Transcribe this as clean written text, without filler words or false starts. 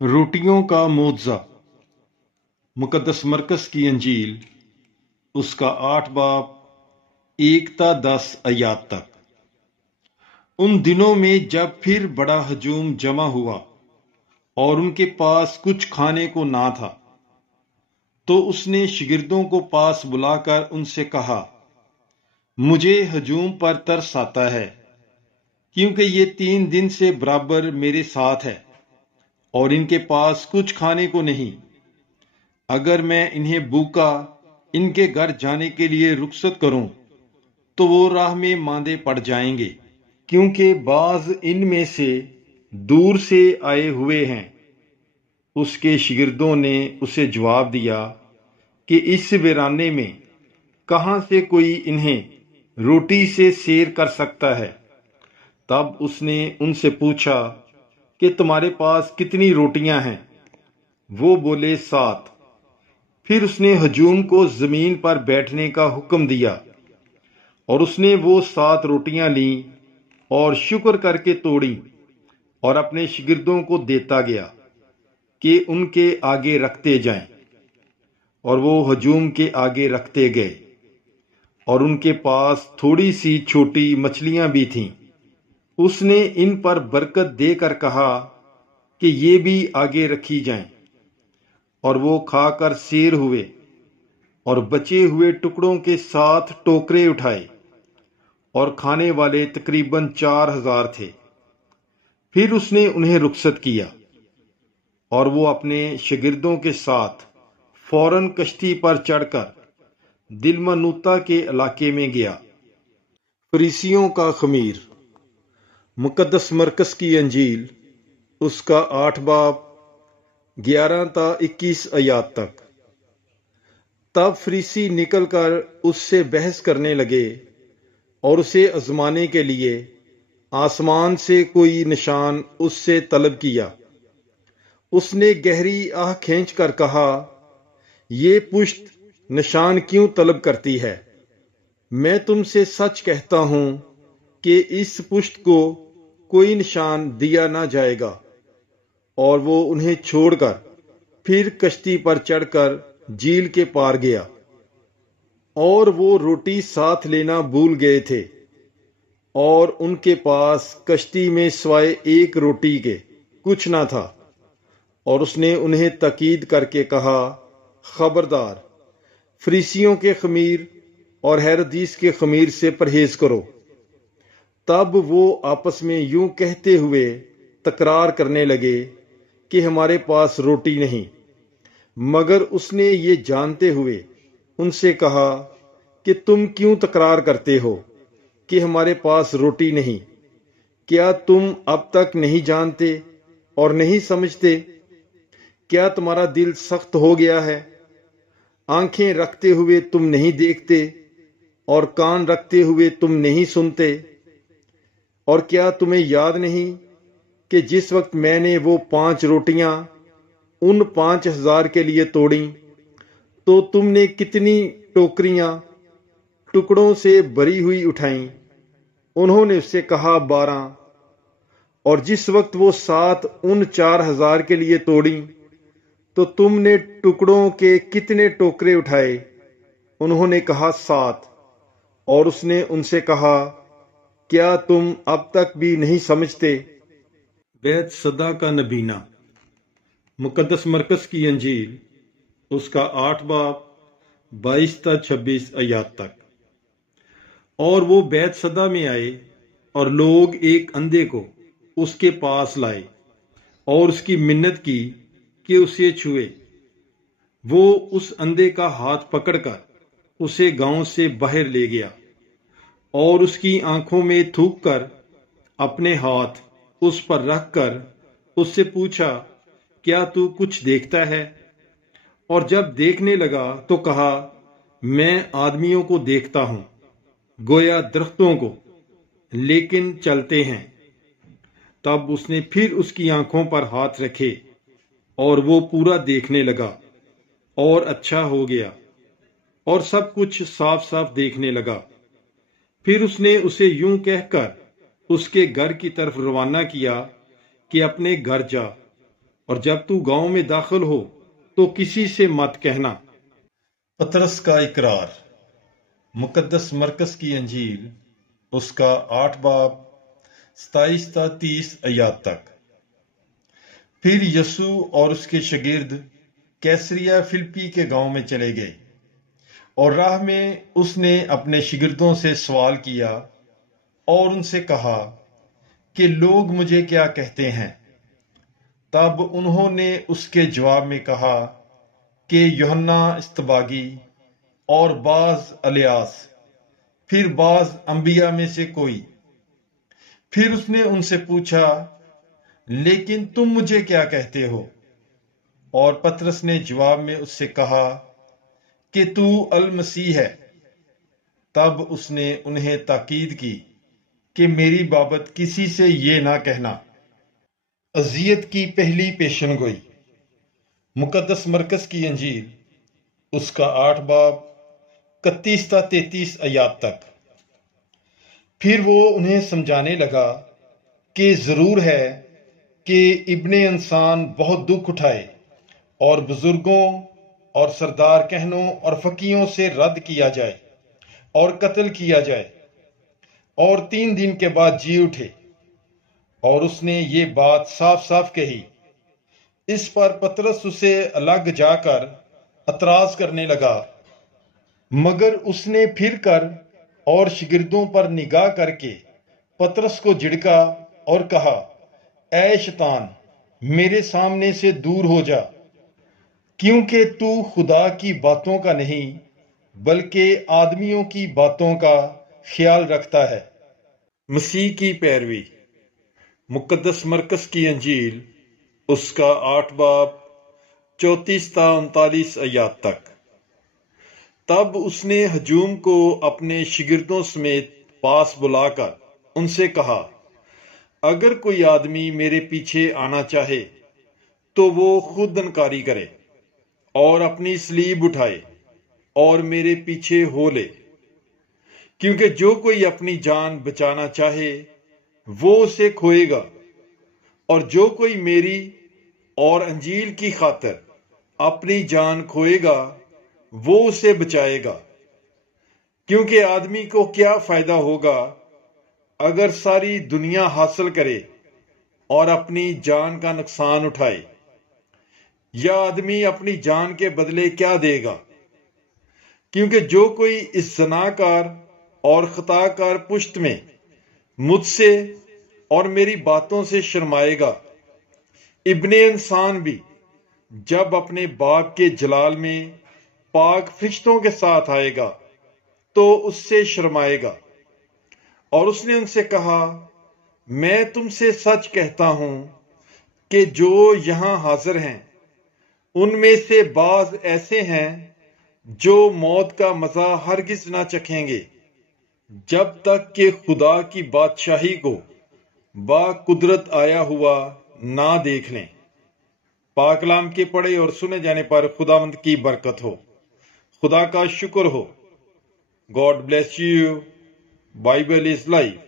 روٹیوں کا معجزہ۔ مقدس مرکز کی انجیل، اس کا 8 باب 1 تا 10 آیات تک۔ ان دنوں میں جب پھر بڑا ہجوم جمع ہوا اور ان کے پاس کچھ کھانے کو نہ تھا، تو اس نے شاگردوں کو پاس بلا کر ان سے کہا، مجھے ہجوم پر ترس آتا ہے، کیونکہ یہ 3 دن سے برابر میرے ساتھ ہے اور ان کے پاس کچھ کھانے کو نہیں۔ اگر میں انہیں بھوکا ان کے گھر جانے کے لیے رخصت کروں تو وہ راہ میں ماندے پڑ جائیں گے، کیونکہ بعض ان میں سے دور سے آئے ہوئے ہیں۔ اس کے شاگردوں نے اسے جواب دیا کہ اس ویرانے میں کہاں سے کوئی انہیں روٹی سے سیر کر سکتا ہے؟ تب اس نے ان سے پوچھا کہ تمہارے پاس کتنی روٹیاں ہیں؟ وہ بولے 7۔ پھر اس نے ہجوم کو زمین پر بیٹھنے کا حکم دیا، اور اس نے وہ 7 روٹیاں لیں اور شکر کر کے توڑیں اور اپنے شاگردوں کو دیتا گیا کہ ان کے آگے رکھتے جائیں، اور وہ ہجوم کے آگے رکھتے گئے۔ اور ان کے پاس تھوڑی سی چھوٹی مچھلیاں بھی تھیں۔ اس نے ان پر برکت دے کر کہا کہ یہ بھی آگے رکھی جائیں، اور وہ کھا کر سیر ہوئے اور بچے ہوئے ٹکڑوں کے 7 ٹوکرے اٹھائے، اور کھانے والے تقریباً 4000 تھے۔ پھر اس نے انہیں رخصت کیا، اور وہ اپنے شاگردوں کے ساتھ فوراً کشتی پر چڑھ کر دلمنوتا کے علاقے میں گیا۔ فریسیوں کا خمیر۔ مقدس مرکز کی انجیل، اس کا 8 باب 11 تا 21 آیات تک۔ تب فریسی نکل کر اس سے بحث کرنے لگے اور اسے آزمانے کے لیے آسمان سے کوئی نشان اس سے طلب کیا۔ اس نے گہری آہ کھینچ کر کہا، یہ پشت نشان کیوں طلب کرتی ہے؟ میں تم سے سچ کہتا ہوں کہ اس پشت کو کوئی نشان دیا نہ جائے گا۔ اور وہ انہیں چھوڑ کر پھر کشتی پر چڑھ کر جھیل کے پار گیا، اور وہ روٹی ساتھ لینا بھول گئے تھے، اور ان کے پاس کشتی میں سوائے 1 روٹی کے کچھ نہ تھا۔ اور اس نے انہیں تاکید کر کے کہا، خبردار، فریسیوں کے خمیر اور ہیرودیس کے خمیر سے پرہیز کرو۔ تب وہ آپس میں یوں کہتے ہوئے تکرار کرنے لگے کہ ہمارے پاس روٹی نہیں۔ مگر اس نے یہ جانتے ہوئے ان سے کہا کہ تم کیوں تکرار کرتے ہو کہ ہمارے پاس روٹی نہیں؟ کیا تم اب تک نہیں جانتے اور نہیں سمجھتے؟ کیا تمہارا دل سخت ہو گیا ہے؟ آنکھیں رکھتے ہوئے تم نہیں دیکھتے اور کان رکھتے ہوئے تم نہیں سنتے؟ اور کیا تمہیں یاد نہیں کہ جس وقت میں نے وہ 5 روٹیاں ان 5000 کے لیے توڑیں تو تم نے کتنی ٹوکریاں ٹکڑوں سے بھری ہوئی اٹھائیں؟ انہوں نے اس سے کہا 12۔ اور جس وقت وہ 7 ان 4000 کے لیے توڑیں تو تم نے ٹکڑوں کے کتنے ٹوکرے اٹھائے؟ انہوں نے کہا 7۔ اور اس نے ان سے کہا، کیا تم اب تک بھی نہیں سمجھتے؟ بیت صدا کا نبینہ۔ مقدس مرکز کی انجیل، اس کا 8 باب 22 تا 26 آیات تک۔ اور وہ بیت صدا میں آئے، اور لوگ ایک اندھے کو اس کے پاس لائے اور اس کی منت کی کہ اسے چھوئے۔ وہ اس اندھے کا ہاتھ پکڑ کر اسے گاؤں سے باہر لے گیا، اور اس کی آنکھوں میں تھوک کر اپنے ہاتھ اس پر رکھ کر اس سے پوچھا، کیا تو کچھ دیکھتا ہے؟ اور جب دیکھنے لگا تو کہا، میں آدمیوں کو دیکھتا ہوں، گویا درختوں کو، لیکن چلتے ہیں۔ تب اس نے پھر اس کی آنکھوں پر ہاتھ رکھے، اور وہ پورا دیکھنے لگا اور اچھا ہو گیا، اور سب کچھ صاف صاف دیکھنے لگا۔ پھر اس نے اسے یوں کہہ کر اس کے گھر کی طرف روانہ کیا کہ اپنے گھر جا اور جب تو گاؤں میں داخل ہو تو کسی سے مت کہنا۔ پطرس کا اقرار۔ مقدس مرکز کی انجیل اس کا 8 باب 27 تا 30 آیات تک۔ پھر یسوع اور اس کے شاگرد کیسریا فلپی کے گاؤں میں چلے گئے، اور راہ میں اس نے اپنے شاگردوں سے سوال کیا اور ان سے کہا کہ لوگ مجھے کیا کہتے ہیں؟ تب انہوں نے اس کے جواب میں کہا کہ یوحنا اصطباغی، اور بعض الیاس، پھر بعض انبیاء میں سے کوئی۔ پھر اس نے ان سے پوچھا، لیکن تم مجھے کیا کہتے ہو؟ اور پطرس نے جواب میں اس سے کہا کہ تو المسیح ہے۔ تب اس نے انہیں تاکید کی کہ میری بابت کسی سے یہ نہ کہنا۔ اذیت کی پہلی پیشن گوئی۔ مقدس مرکز کی انجیل اس کا 8 باب 31 تا 33 آیات تک۔ پھر وہ انہیں سمجھانے لگا کہ ضرور ہے کہ ابن انسان بہت دکھ اٹھائے اور بزرگوں اور سردار کہنوں اور فقیہوں سے رد کیا جائے اور قتل کیا جائے، اور 3 دن کے بعد جی اٹھے۔ اور اس نے یہ بات صاف صاف کہی۔ اس پر پطرس اسے الگ جا کر اعتراض کرنے لگا، مگر اس نے پھر کر اور شاگردوں پر نگاہ کر کے پطرس کو جھڑکا اور کہا، اے شیطان، میرے سامنے سے دور ہو جا، کیونکہ تو خدا کی باتوں کا نہیں بلکہ آدمیوں کی باتوں کا خیال رکھتا ہے۔ مسیح کی پیروی۔ مقدس مرکز کی انجیل اس کا 8 باب 34 تا 39 آیات تک۔ تب اس نے ہجوم کو اپنے شاگردوں سمیت پاس بلا کر ان سے کہا، اگر کوئی آدمی میرے پیچھے آنا چاہے تو وہ خود انکاری کرے اور اپنی صلیب اٹھائے اور میرے پیچھے ہو لے۔ کیونکہ جو کوئی اپنی جان بچانا چاہے وہ اسے کھوئے گا، اور جو کوئی میری اور انجیل کی خاطر اپنی جان کھوئے گا وہ اسے بچائے گا۔ کیونکہ آدمی کو کیا فائدہ ہوگا اگر ساری دنیا حاصل کرے اور اپنی جان کا نقصان اٹھائے؟ یا آدمی اپنی جان کے بدلے کیا دے گا؟ کیونکہ جو کوئی اس زناکار اور خطا کار پشت میں مجھ سے اور میری باتوں سے شرمائے گا، ابن انسان بھی جب اپنے باپ کے جلال میں پاک فرشتوں کے ساتھ آئے گا تو اس سے شرمائے گا۔ اور اس نے ان سے کہا، میں تم سے سچ کہتا ہوں کہ جو یہاں حاضر ہیں ان میں سے بعض ایسے ہیں جو موت کا مزہ ہرگز نہ چکھیں گے جب تک کہ خدا کی بادشاہی کو با قدرت آیا ہوا نہ دیکھ لیں۔ پاک کلام کے پڑھے اور سنے جانے پر خداوند کی برکت ہو۔ خدا کا شکر ہو۔ God bless you. Bible is life.